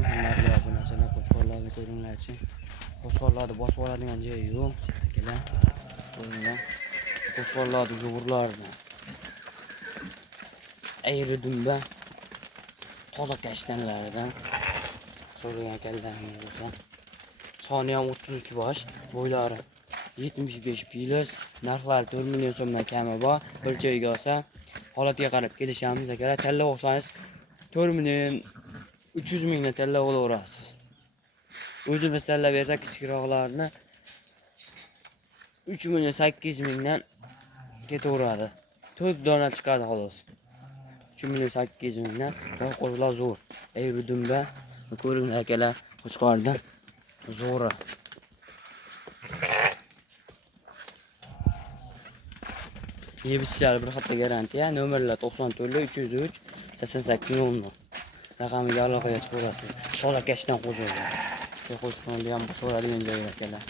Assalomu alaykum, hurmatli obunachilar, qo'chqorlarni ko'ringlarchi. Qo'chqorlarni bosib oladigan joyi yo'q. Kelar, ko'ringlar. Qo'chqorlarni zo'rlarni. Ayri dumba toza kashtanlaridan so'ragan ekanlarning bo'lsa. Soni ham 33 bosh, bo'ylari 75 pilis, narxlari 4 million so'mdan kami bor. Bir joyga olsa, holatiga qarab kelishamiz akalar. Tanlab olsangiz 4 million 300 mingdan tanlab olaverasiz. O'zimiz tanlab bersak kichikroqlarni 3 million 800 mingdan ketaveradi. 4 dona chiqadi xolos. 3 million 800 mingdan qo'rqo'rlar zo'r. Ayri dumba ko'ringlar akalar, qo'chqorda zo'ra. Yebishlar bir hafta garantiya. Nomerlar 94 303 88 10. Raqamiga aloqaga chiqaverasiz. Toza kashdan qo'zg'olgan. Qo'chqorni ham so'radigan joyi akalar.